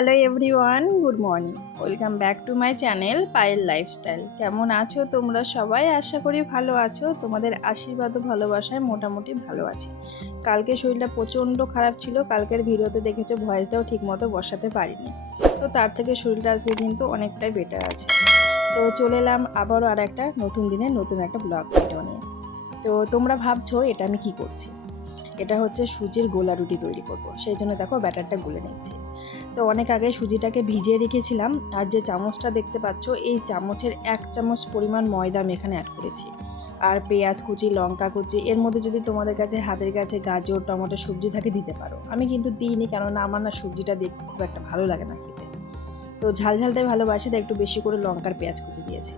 Hello everyone, good morning. Welcome back to my channel Payel lifestyle. কেমন আছো তোমরা সবাই? আশা করি ভালো আছো। তোমাদের আশীর্বাদ ও ভালোবাসায় মোটামুটি ভালো আছি। কালকে শরীরটা প্রচণ্ড খারাপ ছিল। কালকের ভিডিওতে দেখেছ ভয়েসটাও ঠিকমতো বসাতে পারিনি। তো তার থেকে শরীরটা আজকে কিন্তু অনেকটাই বেটার আছে। তো চলে এলাম আবারও আর একটা নতুন দিনে নতুন একটা ব্লগ ভিডিও নিয়ে। তো তোমরা ভাবছ এটা আমি কি করছি? এটা হচ্ছে সুজির গোলা রুটি তৈরি করব। সেই জন্য দেখো ব্যাটারটা গুলে নিচ্ছি। তো অনেক আগে সুজিটাকে ভিজিয়ে রেখেছিলাম। আর যে চামচটা দেখতে পাচ্ছ, এই চামচের এক চামচ পরিমাণ ময়দা আমি এখানে অ্যাড করেছি। আর পেঁয়াজ কুচি, লঙ্কা কুচি, এর মধ্যে যদি তোমাদের কাছে হাতের কাছে গাজর, টমেটো, সবজি থাকে দিতে পারো। আমি কিন্তু দিইনি, কেননা আমার না সবজিটা দেখতে খুব একটা ভালো লাগে না খেতে। তো ঝাল ঝালটাই ভালোবাসি, তাই একটু বেশি করে লঙ্কার পেঁয়াজ কুচি দিয়েছি।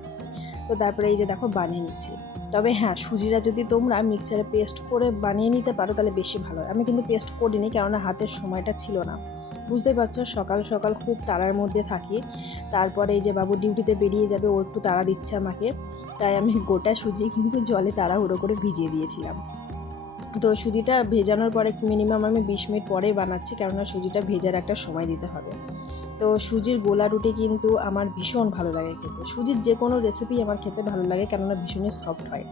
তো তারপরে এই যে দেখো, বানিয়ে নিচ্ছি। তবে হ্যাঁ সুজিটা যদি তোমরা মিক্সারে পেস্ট করে বানিয়ে নিতে পারো, তাহলে বেশি ভালো হয়। আমি কিন্তু পেস্ট করিনি, কেননা হাতের সময়টা ছিল না। বুঝতেই পারছ, সকাল সকাল খুব তাড়ার মধ্যে থাকি। তারপরে এই যে বাবু ডিউটিতে বেরিয়ে যাবে, ও একটু তাড়া দিচ্ছে আমাকে। তাই আমি গোটা সুজি কিন্তু জলে তাড়াহুড়ো করে ভিজিয়ে দিয়েছিলাম। তো সুজিটা ভেজানোর পরে মিনিমাম আমি বিশ মিনিট পরে বানাচ্ছি, কেননা সুজিটা ভেজার একটা সময় দিতে হবে। তো সুজির গোলা রুটি কিন্তু আমার ভীষণ ভালো লাগে খেতে। সুজির যে কোনো রেসিপি আমার খেতে ভালো লাগে, কেননা ভীষণই সফট হয়।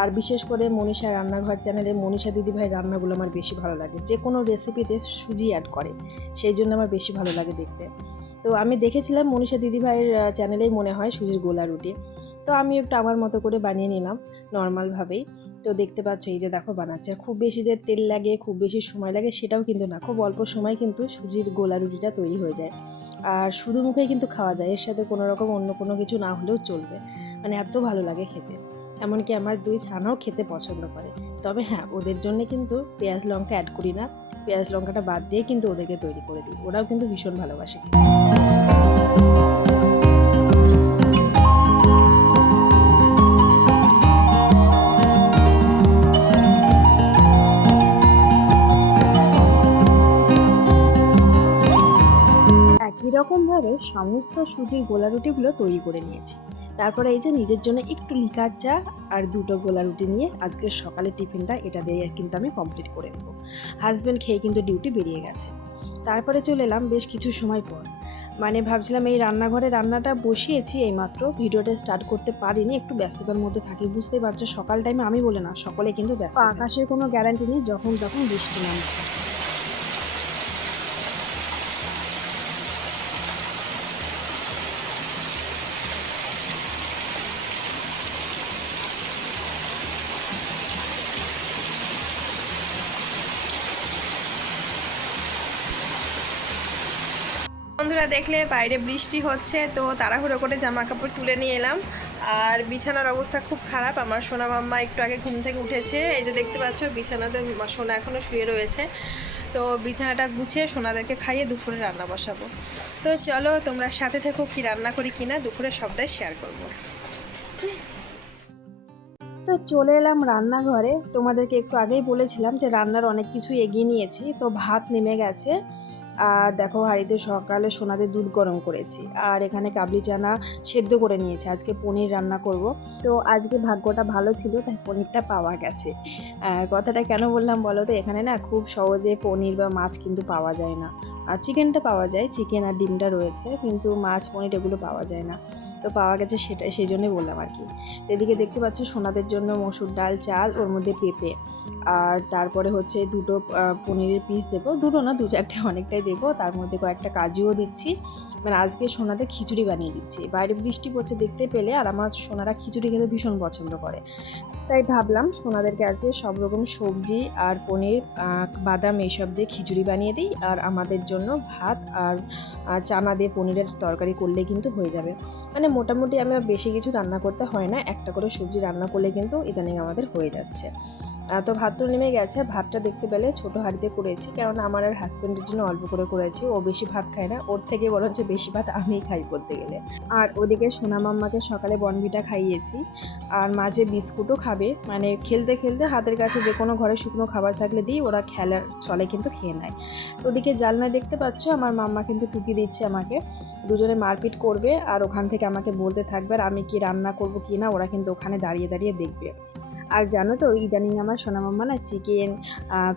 আর বিশেষ করে মনীষা রান্নাঘর চ্যানেলে মনীষা দিদিভাই রান্নাগুলো আমার বেশি ভালো লাগে। যে কোনো রেসিপিতে সুজি অ্যাড করে, সেই জন্য আমার বেশি ভালো লাগে দেখতে। তো আমি দেখেছিলাম মনীষা দিদিভাইয়ের চ্যানেলেই মনে হয় সুজির গোলা রুটি। তো আমি একটু আমার মতো করে বানিয়ে নিলাম নর্মালভাবেই তো দেখতে পাচ্ছ এই যে দেখো বানাচ্ছে। খুব বেশি যে তেল লাগে, খুব বেশি সময় লাগে সেটাও কিন্তু না। খুব অল্প সময় কিন্তু সুজির গোলা রুটিটা তৈরি হয়ে যায়। আর শুধু মুখেই কিন্তু খাওয়া যায়, এর সাথে কোনো রকম অন্য কোনো কিছু না হলেও চলবে। মানে এত ভালো লাগে খেতে। এমনকি আমার দুই ছানাও খেতে পছন্দ করে। তবে হ্যাঁ ওদের জন্য কিন্তু পেঁয়াজ লঙ্কা অ্যাড করি না। পেঁয়াজ লঙ্কাটা বাদ দিয়ে কিন্তু ওদেরকে তৈরি করে দিই। ওরাও কিন্তু ভীষণ ভালোবাসে খেতে। রকমভাবে সমস্ত সুজির গোলা রুটিগুলো তৈরি করে নিয়েছি। তারপরে এই যে নিজের জন্য একটু লিকার চা আর দুটো গোলা রুটি নিয়ে আজকের সকালে টিফিনটা এটা দিয়ে কিন্তু আমি কমপ্লিট করে নেব। হাজব্যান্ড খেয়ে কিন্তু ডিউটি বেরিয়ে গেছে। তারপরে চলে এলাম বেশ কিছু সময় পর। মানে ভাবছিলাম এই রান্নাঘরে রান্নাটা বসিয়েছি এইমাত্র ভিডিওটা স্টার্ট করতে পারিনি একটু ব্যস্ততার মধ্যে থাকি। বুঝতেই পারছ সকাল টাইমে আমি বলে না সকলে কিন্তু ব্যস্ত আকাশের কোনো গ্যারান্টি নেই যখন তখন বৃষ্টি নামছে। বন্ধুরা দেখলে বাইরে বৃষ্টি হচ্ছে, তো তাড়াহুড়ো করে জামা কাপড় তুলে নিয়ে এলাম। আর বিছানার অবস্থা খুব খারাপ, আমার সোনা মাম্মা একটু আগে ঘুম থেকে উঠেছে। এই যে দেখতে পাচ্ছ, বিছানাতে সোনা এখনও শুয়ে রয়েছে। তো বিছানাটা গুছিয়ে সোনাদেরকে খাইয়ে দুপুরে রান্না বসাবো। তো চলো, তোমরা সাথে থেকো কি রান্না করি কিনা দুপুরে সবটাই শেয়ার করব। তো চলে এলাম রান্নাঘরে। তোমাদেরকে একটু আগেই বলেছিলাম যে রান্নার অনেক কিছু এগিয়ে নিয়েছি, তো ভাত নেমে গেছে। আর দেখো হাঁড়িতে সকালে সোনাদের দুধ গরম করেছি। আর এখানে কাবলি চানা সেদ্ধ করে নিয়েছি। আজকে পনির রান্না করব। তো আজকে ভাগ্যটা ভালো ছিল, তাই পনিরটা পাওয়া গেছে। কথাটা কেন বললাম বলো তো? এখানে না খুব সহজে পনির বা মাছ কিন্তু পাওয়া যায় না। আর চিকেনটা পাওয়া যায়, চিকেন আর ডিমটা রয়েছে, কিন্তু মাছ, পনির এগুলো পাওয়া যায় না। তো পাওয়া গেছে সেটা সেই জন্যই বললাম আর কি। তো এদিকে দেখতে পাচ্ছ সোনাদের জন্য মসুর ডাল, চাল, ওর মধ্যে পেঁপে। আর তারপরে হচ্ছে দুটো পনিরের পিস দেবো। দুটো না দু চারটে অনেকটাই দেবো। তার মধ্যে কয়েকটা কাজুও দিচ্ছি। মানে আজকে সোনাদের খিচুড়ি বানিয়ে দিচ্ছি। বাইরে বৃষ্টি পড়ছে দেখতে পেলে, আর আমার সোনারা খিচুড়ি খেতে ভীষণ পছন্দ করে। তাই ভাবলাম সোনাদেরকে আজকে সব রকম সবজি আর পনির বাদাম এইসব দিয়ে খিচুড়ি বানিয়ে দিই। আর আমাদের জন্য ভাত আর চানা দিয়ে পনিরের তরকারি করলে কিন্তু হয়ে যাবে। মানে মোটামুটি আমি বেশি কিছু রান্না করতে হয় না। একটা করে সবজি রান্না করলে কিন্তু ইদানিং আমাদের হয়ে যাচ্ছে। তো ভাত তো নেমে গেছে, ভাতটা দেখতে পেলে ছোটো হাঁড়িতে করেছি কারণ আমার আর হাজব্যান্ডের জন্য অল্প করে করেছি, ও বেশি ভাত খায় না, ওর থেকে বরঞ্চ বেশি ভাত আমিই খাই বলতে গেলে। আর ওদিকে সোনা মাম্মাকে সকালে বনভিটা খাইয়েছি, আর মাঝে বিস্কুটও খাবে মানে খেলতে খেলতে হাতের কাছে যে কোনো ঘরে শুকনো খাবার থাকলে দিই ওরা খেলার চলে কিন্তু খেয়ে নেয়। ওদিকে জালনায় দেখতে পাচ্ছ, আমার মাম্মা কিন্তু টুকি দিচ্ছে আমাকে, দুজনে মারপিট করবে, আর ওখান থেকে আমাকে বলতে থাকবে আর আমি কি রান্না করব কি না, ওরা কিন্তু ওখানে দাঁড়িয়ে দাঁড়িয়ে দেখবে। আর জানো তো, ইদানিং আমার সোনা মাম্মা না চিকেন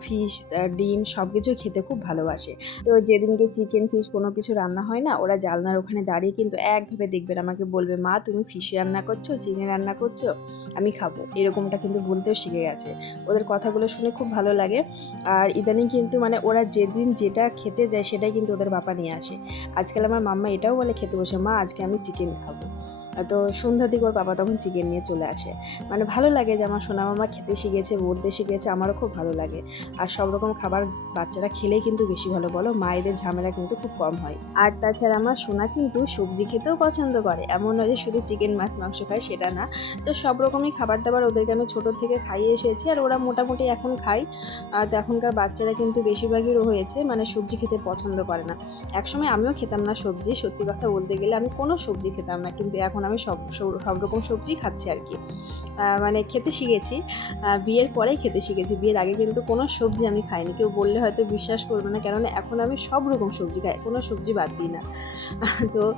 ফিশ ডিম সব কিছু খেতে খুব ভালোবাসে। তো যেদিনকে চিকেন ফিশ কোনো কিছু রান্না হয় না, ওরা জালনার ওখানে দাঁড়িয়ে কিন্তু একভাবে দেখবেন, আমাকে বলবে, মা, তুমি ফিশ রান্না করছ চিকেন রান্না করছ? আমি খাব। এরকমটা কিন্তু বলতেও শিখে গেছে। ওদের কথাগুলো শুনে খুব ভালো লাগে। আর ইদানিং কিন্তু মানে ওরা যেদিন যেটা খেতে যায়, সেটাই কিন্তু ওদের বাবা নিয়ে আসে। আজকাল আমার মাম্মা এটাও বলে, খেতে বসে, মা, আজকে আমি চিকেন খাব। তো সন্ধ্যা দিকে ওর বাবা তখন চিকেন নিয়ে চলে আসে। মানে ভালো লাগে যে আমার সোনা মামা খেতে শিখেছে, বলতে শিখেছে, আমারও খুব ভালো লাগে। আর সব রকম খাবার বাচ্চারা খেলেই কিন্তু বেশি ভালো, বলো? মায়েদের ঝামেলা কিন্তু খুব কম হয়। আর তাছাড়া আমার সোনা কিন্তু সবজি খেতেও পছন্দ করে। এমন নয় যে শুধু চিকেন মাছ, মাংস খায়, সেটা না। তো সব রকমই খাবার দাবার ওদেরকে আমি ছোটোর থেকে খাইয়ে এসেছি, আর ওরা মোটামুটি এখন খায়। তো এখনকার বাচ্চারা কিন্তু বেশিরভাগই হয়েছে মানে সবজি খেতে পছন্দ করে না। একসময় আমিও খেতাম না সবজি, সত্যি কথা বলতে গেলে আমি কোনো সবজি খেতাম না, কিন্তু এখন আমি সব সব- রকম সবজি খাচ্ছি আর কি। মানে খেতে শিখেছি। বিয়ের পরেই খেতে শিখেছি। বিয়ের আগে কিন্তু কোনো সবজি আমি খাইনি। কেউ বললে হয়তো বিশ্বাস করবে না। কেননা এখন আমি সব রকম সবজি খাই। কোনো সবজি বাদ দিই না। তো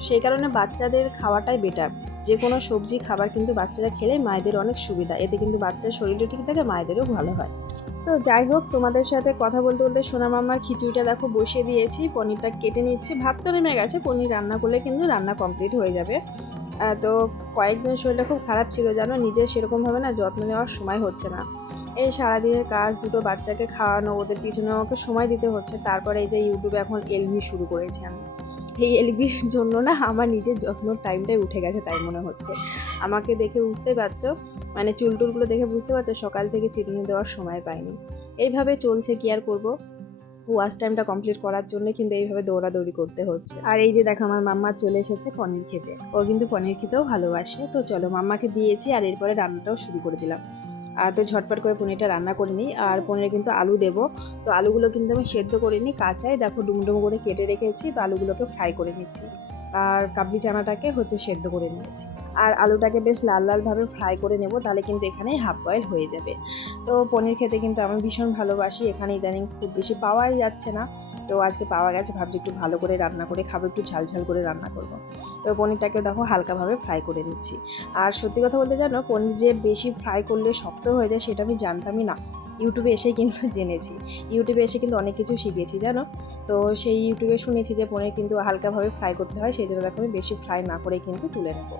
সেই কারণে বাচ্চাদের খাওয়াটাই বেটার যে কোনো সবজি, খাবার কিন্তু বাচ্চারা খেলে মায়েদের অনেক সুবিধা। এতে কিন্তু বাচ্চার শরীরও ঠিক থাকে, মায়েদেরও ভালো হয়। তো যাই হোক, তোমাদের সাথে কথা বলতে বলতে সোনা মামার খিচুড়িটা দেখো বসিয়ে দিয়েছি, পনিরটা কেটে নিচ্ছি। ভাত তো নেমে গেছে, পনির রান্না করলে কিন্তু রান্না কমপ্লিট হয়ে যাবে। তো কয়েকদিন শরীরটা খুব খারাপ ছিল জানো, নিজের সেরকমভাবে না যত্ন নেওয়ার সময় হচ্ছে না। এই সারাদিনের কাজ, দুটো বাচ্চাকে খাওয়ানো, ওদের পিছনে আমাকে সময় দিতে হচ্ছে। তারপরে এই যে ইউটিউবে এখন এলবি শুরু করেছি আমি। এই এলবির জন্য না আমার নিজের যত্নর টাইমটাই উঠে গেছে তাই মনে হচ্ছে। আমাকে দেখে বুঝতে পারছ? মানে চুল টুলগুলো দেখে বুঝতে পারছ? সকাল থেকে চিরুনি দেওয়ার সময় পাইনি। এইভাবে চলছে কি আর করব? ওয়াশ টাইমটা কমপ্লিট করার জন্য কিন্তু এইভাবে দৌড়াদৌড়ি করতে হচ্ছে। আর এই যে দেখো, আমার মাম্মা চলে এসেছে পনির খেতে। ও কিন্তু পনির খেতেও ভালোবাসে। তো চলো, মাম্মাকে দিয়েছি আর এরপরে রান্নাটাও শুরু করে দিলাম। আর তো ঝটপট করে পনিরটা রান্না করে নিই। আর পনিরে কিন্তু আলু দেবো। তো আলুগুলো কিন্তু আমি সেদ্ধ করে নিই কাঁচাই দেখো ডুমডুম করে কেটে রেখেছি। তো আলুগুলোকে ফ্রাই করে নিচ্ছি। আর কাবলি চানাটাকে হচ্ছে সেদ্ধ করে নিয়েছি। আর আলুটাকে বেশ লাল লালভাবে ফ্রাই করে নেব। তাহলে কিন্তু এখানে হাফ বয়েল হয়ে যাবে। তো পনির খেতে কিন্তু আমি ভীষণ ভালোবাসি। এখানে ইদানিং খুব বেশি পাওয়াই যাচ্ছে না। তো আজকে পাওয়া গেছে, ভাবছি একটু ভালো করে রান্না করে খাব, একটু ঝাল ঝাল করে রান্না করব। তো পনিরটাকে দেখো হালকাভাবে ফ্রাই করে নিচ্ছি। আর সত্যি কথা বলতে জানো, পনির যে বেশি ফ্রাই করলে শক্ত হয়ে যায় সেটা আমি জানতামই না। ইউটিউবে এসে কিন্তু জেনেছি। ইউটিউবে এসে কিন্তু অনেক কিছু শিখেছি, জানো? তো সেই ইউটিউবে শুনেছি যে পনির কিন্তু হালকাভাবে ফ্রাই করতে হয়, সেই জন্য দেখো আমি বেশি ফ্রাই না করে কিন্তু তুলে নেব।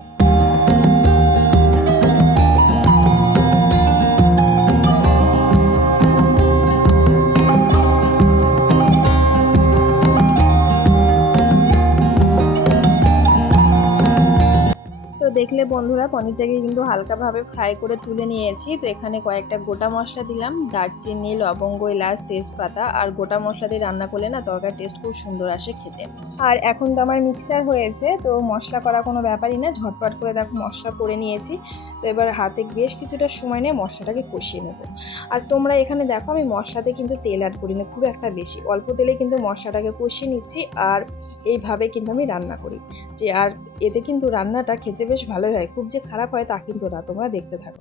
দেখলে বন্ধুরা, পনিরটাকে কিন্তু হালকাভাবে ফ্রাই করে তুলে নিয়েছি। তো এখানে কয়েকটা গোটা মশলা দিলাম। দারচিনি, লবঙ্গ, এলাচ, তেজপাতা আর গোটা মশলা দিয়ে রান্না করলে না তরকার টেস্ট খুব সুন্দর আসে খেতে। আর এখন তো আমার মিক্সার হয়েছে, তো মশলা করা কোনো ব্যাপারই না। ঝটপট করে দেখো মশলা করে নিয়েছি। তো এবার হাতে বেশ কিছুটা সময় নিয়ে মশলাটাকে কষিয়ে নেব। আর তোমরা এখানে দেখো, আমি মশলাতে কিন্তু তেল অ্যাড করি না খুব একটা বেশি। অল্প তেলে কিন্তু মশলাটাকে কষিয়ে নিচ্ছি আর এইভাবে কিন্তু আমি রান্না করি। যে আর এতে কিন্তু রান্নাটা খেতে বেশ ভালোই হয়। খুব যে খারাপ হয় তা কিন্তু না তোমরা দেখতে থাকো।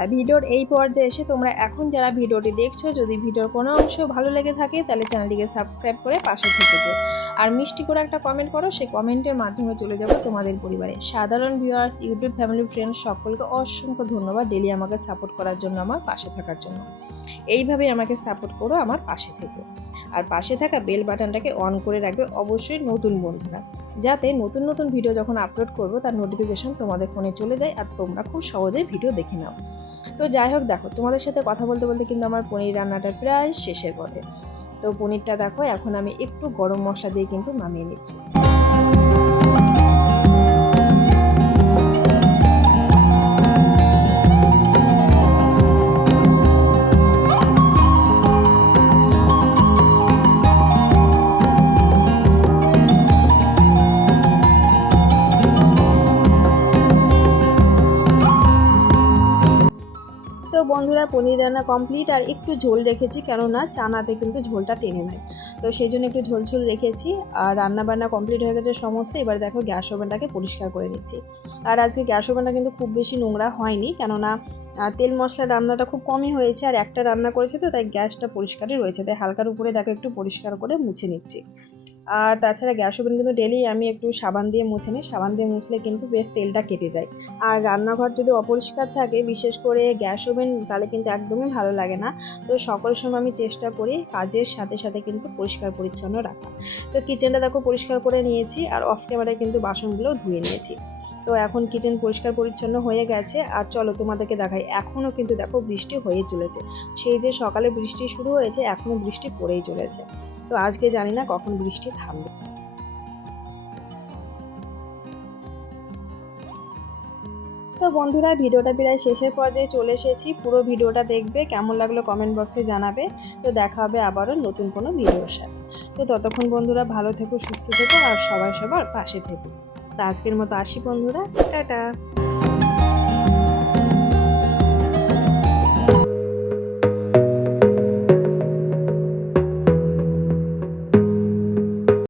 বন্ধুরা ভিডিওর এই পর্যায়ে এসে তোমরা এখন যারা ভিডিওটি দেখছ, যদি ভিডিওর কোনো অংশ ভালো লেগে থাকে, তাহলে চ্যানেলটিকে সাবস্ক্রাইব করে পাশে থেকে যাও। আর মিষ্টি করে একটা কমেন্ট করো, সেই কমেন্টের মাধ্যমে চলে যাব তোমাদের পরিবারে। সাধারণ ভিউয়ার্স ইউটিউব ফ্যামিলি ফ্রেন্ডস সকলকে অসংখ্য ধন্যবাদ ডেলি আমাকে সাপোর্ট করার জন্য, আমার পাশে থাকার জন্য। এইভাবে আমাকে সাপোর্ট করো আমার পাশে থেকো। আর পাশে থাকা বেল বাটনটাকে অন করে রাখবে অবশ্যই নতুন বন্ধুরা। যাতে নতুন নতুন ভিডিও যখন আপলোড করব, তার নোটিফিকেশন তোমাদের ফোনে চলে যায় আর তোমরা খুব সহজেই ভিডিও দেখে নাও। তো যাই হোক, দেখো, তোমাদের সাথে কথা বলতে বলতে কিন্তু আমার পনির রান্নাটা প্রায় শেষের পথে। তো পনিরটা দেখো, এখন আমি একটু গরম মশলা দিয়ে কিন্তু নামিয়ে নিচ্ছি। তো বন্ধুরা, পনির রান্না কমপ্লিট আর একটু ঝোল রেখেছি, কেননা চানাতে কিন্তু ঝোলটা টেনে নেয়। তো সেই জন্য একটু ঝোল ঝোল রেখেছি, আর রান্না বান্না কমপ্লিট হয়ে গেছে সমস্ত। এবার দেখো গ্যাস ওভেনটাকে পরিষ্কার করে নিচ্ছি। আর আজকে গ্যাস ওভেনটা কিন্তু খুব বেশি নোংরা হয়নি, কেননা তেল মশলা রান্নাটা খুব কমই হয়েছে, আর একটা রান্না করেছে তো, তাই গ্যাসটা পরিষ্কারই রয়েছে। তাই হালকার উপরে দেখো একটু পরিষ্কার করে মুছে নিচ্ছি। আর তাছাড়া গ্যাস ওভেন কিন্তু ডেলি আমি একটু সাবান দিয়ে মুছে নিই। সাবান দিয়ে মুছলে কিন্তু বেশ তেলটা কেটে যায়। আর রান্নাঘর যদি অপরিষ্কার থাকে, বিশেষ করে গ্যাস ওভেন, তাহলে কিন্তু একদমই ভালো লাগে না। তো সকল সময় আমি চেষ্টা করি কাজের সাথে সাথে কিন্তু পরিষ্কার পরিচ্ছন্ন রাখা তো কিচেনটা দেখো পরিষ্কার করে নিয়েছি আর অফ ক্যামেরায় কিন্তু বাসনগুলো ধুয়ে নিয়েছি। তো এখন কিচেন পরিষ্কার পরিচ্ছন্ন হয়ে গেছে। আর চলো তোমাদেরকে দেখাই এখনও কিন্তু দেখো বৃষ্টি হয়ে চলেছে। সেই যে সকালে বৃষ্টি শুরু হয়েছে এখনও বৃষ্টি পড়েই চলেছে। তো আজকে জানি না কখন বৃষ্টি থামবে। তো বন্ধুরা, ভিডিওটা প্রায় শেষের পর্যায়ে চলে এসেছি। পুরো ভিডিওটা দেখবে, কেমন লাগল কমেন্ট বক্সে জানাবে। তো দেখা হবে আবারও নতুন কোনো ভিডিওর সাথে। তো ততক্ষণ বন্ধুরা ভালো থেকো, সুস্থ থেকো, আর সবাই সবার পাশে থেকো। তো আজকের মতো আসি বন্ধুরা। টাটা।